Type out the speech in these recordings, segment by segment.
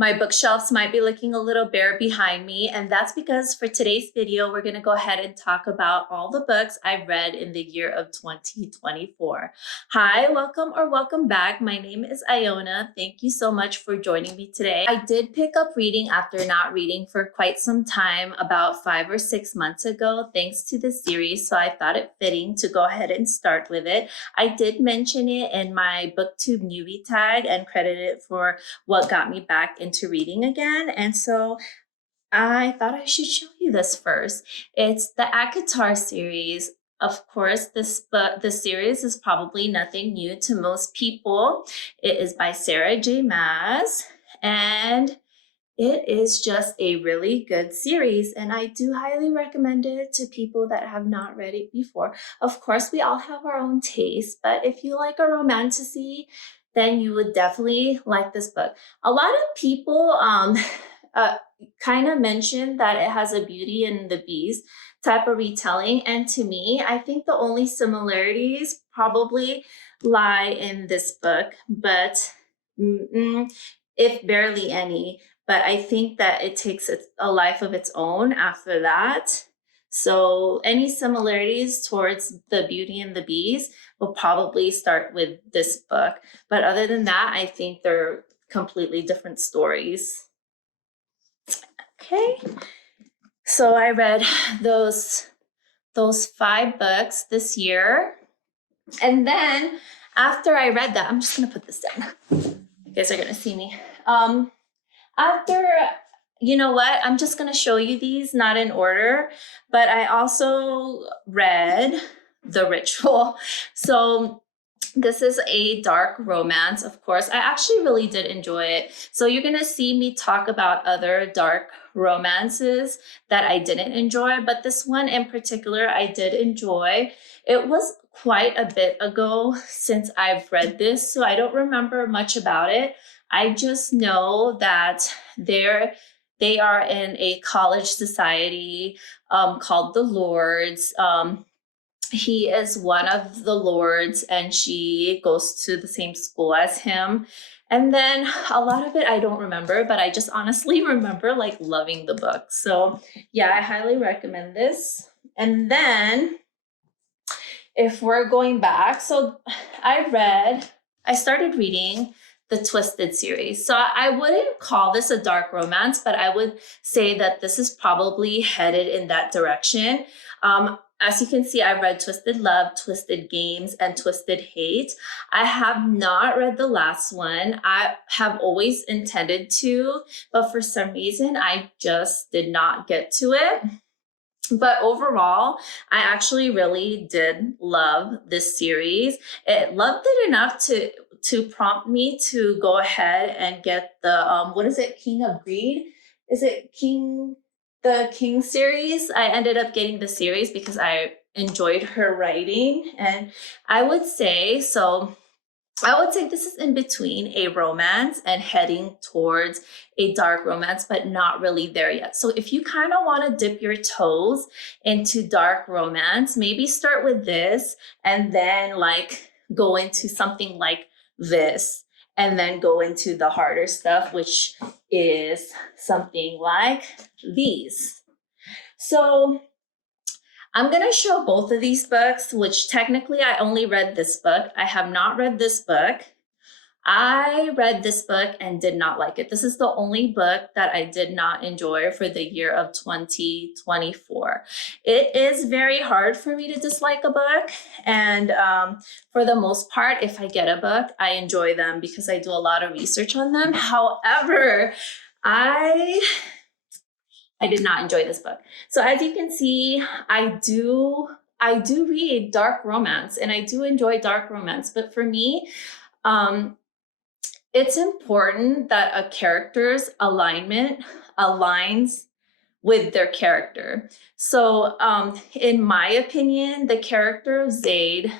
My bookshelves might be looking a little bare behind me, and that's because for today's video, we're going to go ahead and talk about all the books I read in the year of 2024. Hi, welcome or welcome back. My name is Iona. Thank you so much for joining me today. I did pick up reading after not reading for quite some time, about 5 or 6 months ago, thanks to this series, so I thought it fitting to go ahead and start with it. I did mention it in my booktube newbie tag and credit it for what got me back into reading again. And so I thought I should show you this first. It's the ACOTAR series. Of course, this series is probably nothing new to most people. It is by Sarah J. Maas, and it is just a really good series, and I do highly recommend it to people that have not read it before. Of course, we all have our own taste, but if you like a romantasy, then you would definitely like this book. A lot of people kind of mention that it has a Beauty and the Beast type of retelling, and to me, I think the only similarities probably lie in this book, but if barely any. But I think that it takes a life of its own after that. So any similarities towards the Beauty and the Beast will probably start with this book. But other than that, I think they're completely different stories. Okay, so I read those 5 books this year. And then after I read that, I'm just gonna put this down. You guys are gonna see me. You know what? I'm just going to show you these, not in order, but I also read The Ritual. So this is a dark romance, of course. I actually really did enjoy it. So you're going to see me talk about other dark romances that I didn't enjoy, but this one in particular, I did enjoy. It was quite a bit ago since I've read this, so I don't remember much about it. I just know that they are in a college society called the Lords. He is one of the Lords, and she goes to the same school as him. And then a lot of it I don't remember, but I just honestly remember like loving the book. So yeah, I highly recommend this. And then if we're going back, so I started reading the Twisted series. So I wouldn't call this a dark romance, but I would say that this is probably headed in that direction. As you can see, I've read Twisted Love, Twisted Games, and Twisted Hate. I have not read the last one. I have always intended to, but for some reason, I just did not get to it. But overall, I actually really did love this series. It loved it enough to prompt me to go ahead and get the what is it, King of Greed? Is it the King series? I ended up getting the series because I enjoyed her writing, and I would say this is in between a romance and heading towards a dark romance, but not really there yet. So if you kind of want to dip your toes into dark romance, maybe start with this and then like go into something like this, and then go into the harder stuff, which is something like these. So I'm going to show both of these books, which technically I only read this book. I have not read this book. I read this book and did not like it. This is the only book that I did not enjoy for the year of 2024. It is very hard for me to dislike a book. And for the most part, if I get a book, I enjoy them because I do a lot of research on them. However, I did not enjoy this book. So as you can see, I do read dark romance, and I do enjoy dark romance. But for me, it's important that a character's alignment aligns with their character. So in my opinion, the character of Zaid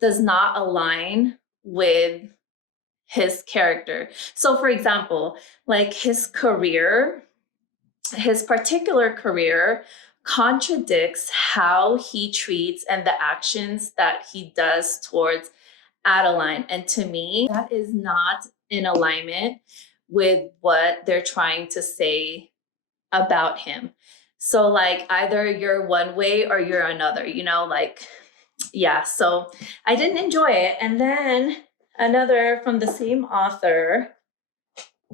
does not align with his character. So for example, like his particular career contradicts how he treats and the actions that he does towards Adeline. And to me, that is not in alignment with what they're trying to say about him. So like either you're one way or you're another, you know, like, yeah. So I didn't enjoy it. And then another from the same author.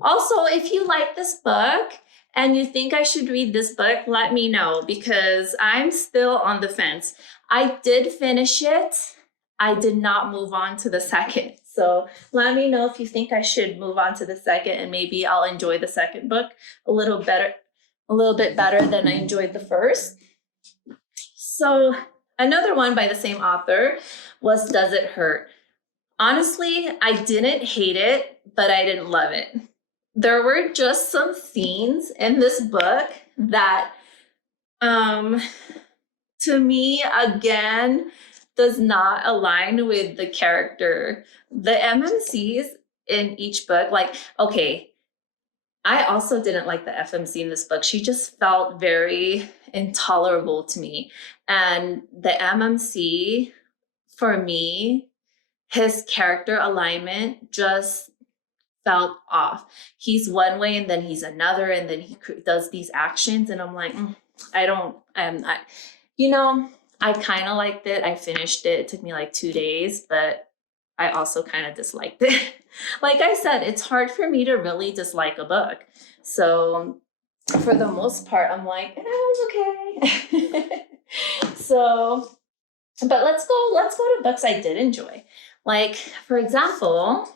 Also, if you like this book and you think I should read this book, let me know, because I'm still on the fence. I did finish it. I did not move on to the second. So let me know if you think I should move on to the second, and maybe I'll enjoy the second book a little bit better than I enjoyed the first. So another one by the same author was Does It Hurt? Honestly, I didn't hate it, but I didn't love it. There were just some scenes in this book that, to me, again, does not align with the character. The MMCs in each book, like, okay, I also didn't like the FMC in this book. She just felt very intolerable to me. And the MMC, for me, his character alignment just felt off. He's one way and then he's another, and then he does these actions, and I'm like, I kind of liked it. I finished it. It took me like 2 days, but I also kind of disliked it. Like I said, it's hard for me to really dislike a book. So for the most part, I'm like, it's okay. So, but let's go to books I did enjoy. Like, for example,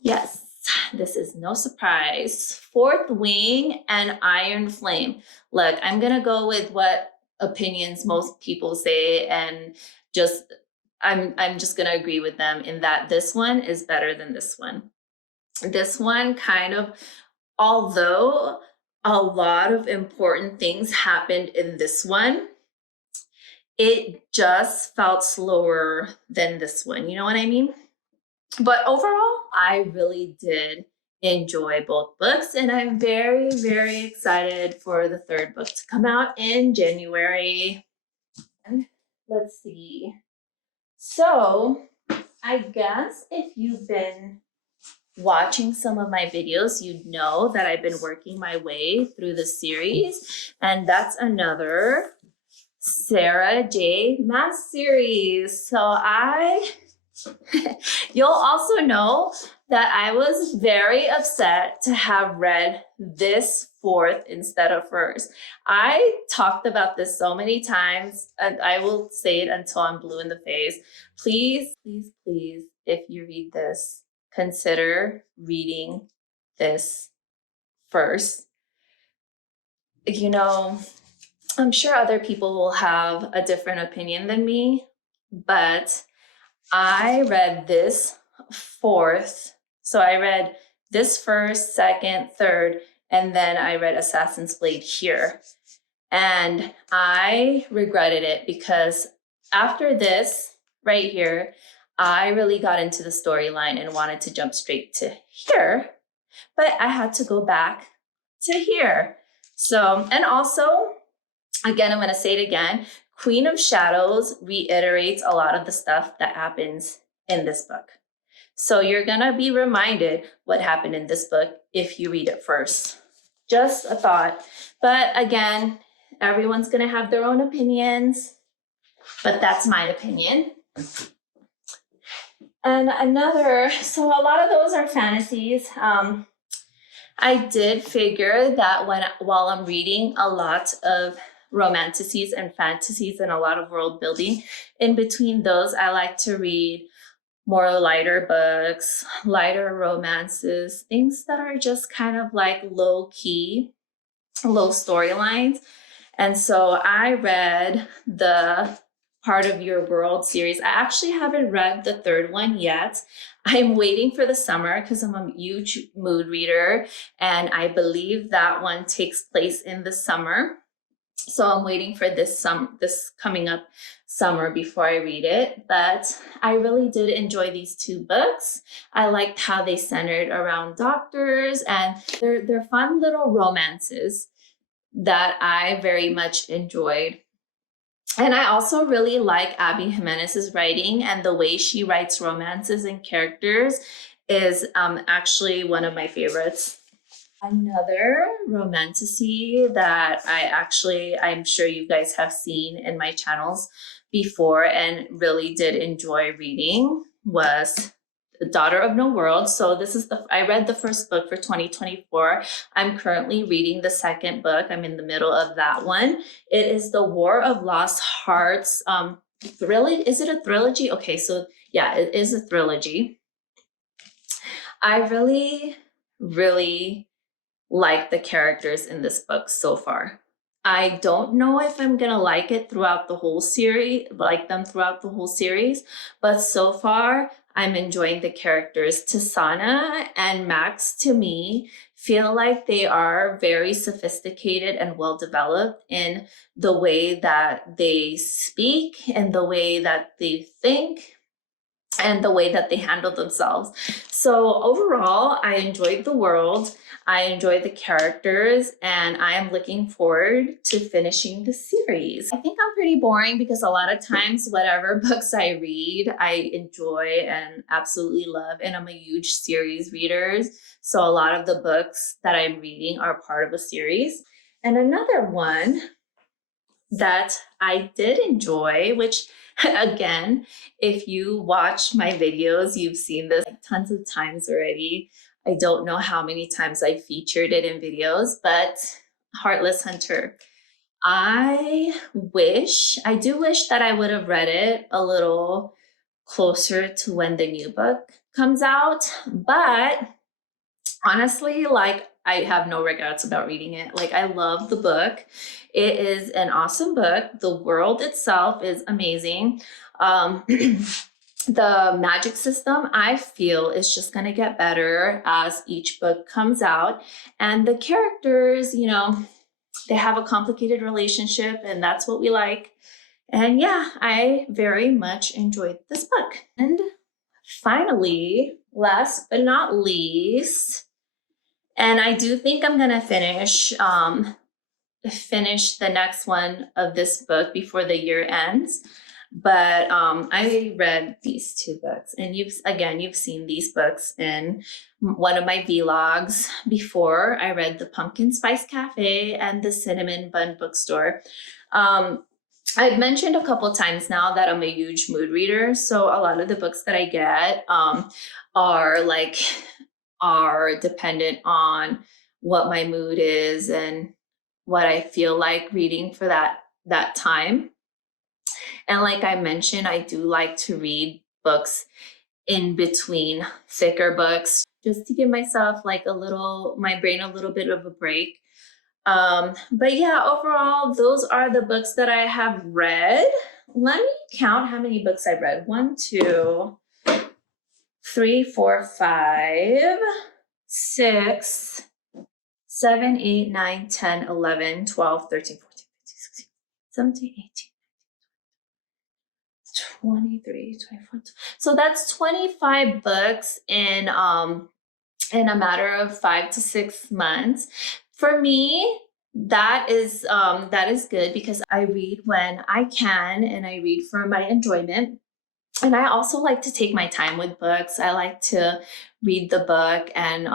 yes, this is no surprise, Fourth Wing and Iron Flame. Look, I'm going to go with what opinions most people say, and I'm just going to agree with them in that this one is better than this one. This one kind of, although a lot of important things happened in this one, it just felt slower than this one. You know what I mean? But overall, I really did enjoy both books, and I'm very, very excited for the third book to come out in January. Let's see. So I guess if you've been watching some of my videos, you'd know that I've been working my way through the series, and that's another Sarah J. Maas series. So you'll also know that I was very upset to have read this fourth instead of first. I talked about this so many times, and I will say it until I'm blue in the face. Please, please, please, if you read this, consider reading this first. You know, I'm sure other people will have a different opinion than me, but I read this fourth. So I read this first, second, third, and then I read Assassin's Blade here. And I regretted it because after this right here, I really got into the storyline and wanted to jump straight to here, but I had to go back to here. So, and also, again, I'm going to say it again, Queen of Shadows reiterates a lot of the stuff that happens in this book. So you're going to be reminded what happened in this book if you read it first. Just a thought. But again, everyone's going to have their own opinions, but that's my opinion. And so a lot of those are fantasies. I did figure that while I'm reading a lot of romanticities and fantasies and a lot of world building, in between those, I like to read more lighter books, lighter romances, things that are just kind of like low key, low storylines. And so I read the Part of Your World series. I actually haven't read the third one yet. I'm waiting for the summer because I'm a huge mood reader, and I believe that one takes place in the summer. So I'm waiting for this coming up summer before I read it. But I really did enjoy these two books. I liked how they centered around doctors, and they're fun little romances that I very much enjoyed. And I also really like Abby Jimenez's writing, and the way she writes romances and characters is actually one of my favorites. Another romantasy that I'm sure you guys have seen in my channels before and really did enjoy reading was The Daughter of No World. So I read the first book for 2024. I'm currently reading the second book. I'm in the middle of that one. It is The War of Lost Hearts. Really, is it a trilogy? Okay, so yeah, it is a trilogy. I really like the characters in this book so far. I don't know if I'm gonna like them throughout the whole series, but so far I'm enjoying the characters. Tasana and Max, to me, feel like they are very sophisticated and well developed in the way that they speak and the way that they think and the way that they handle themselves. So overall, I enjoyed the world, I enjoyed the characters, and I am looking forward to finishing the series. I think I'm pretty boring because a lot of times whatever books I read, I enjoy and absolutely love, and I'm a huge series reader. So a lot of the books that I'm reading are part of a series. And another one that I did enjoy, which again, if you watch my videos, you've seen this tons of times already. I don't know how many times I featured it in videos, but Heartless Hunter. I do wish that I would have read it a little closer to when the new book comes out, but honestly, like, I have no regrets about reading it. Like, I love the book. It is an awesome book. The world itself is amazing. The magic system, I feel, is just going to get better as each book comes out. And the characters, they have a complicated relationship, and that's what we like. And yeah, I very much enjoyed this book. And finally, last but not least, and I do think I'm gonna finish the next one of this book before the year ends. But I read these two books, and you've seen these books in one of my vlogs before. I read The Pumpkin Spice Cafe and The Cinnamon Bun Bookstore. I've mentioned a couple times now that I'm a huge mood reader, so a lot of the books that I get are dependent on what my mood is and what I feel like reading for that time. And like I mentioned, I do like to read books in between thicker books just to give myself my brain a little bit of a break. But yeah, overall, those are the books that I have read. Let me count how many books I've read. 1, 2, 3, 4, 5, 6, 7, 8, 9, 10, 11, 12, 13, 14, 15, 16, 17, 18, 23, 24. So that's 25 books in a matter of 5 to 6 months. For me, that is good because I read when I can and I read for my enjoyment. And I also like to take my time with books. I like to read the book and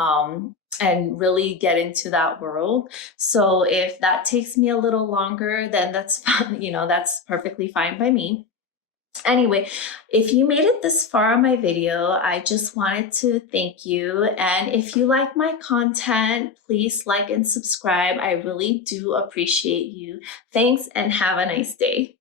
really get into that world. So if that takes me a little longer, then that's fine. That's perfectly fine by me. Anyway, if you made it this far on my video, I just wanted to thank you. And if you like my content, please like and subscribe. I really do appreciate you. Thanks and have a nice day.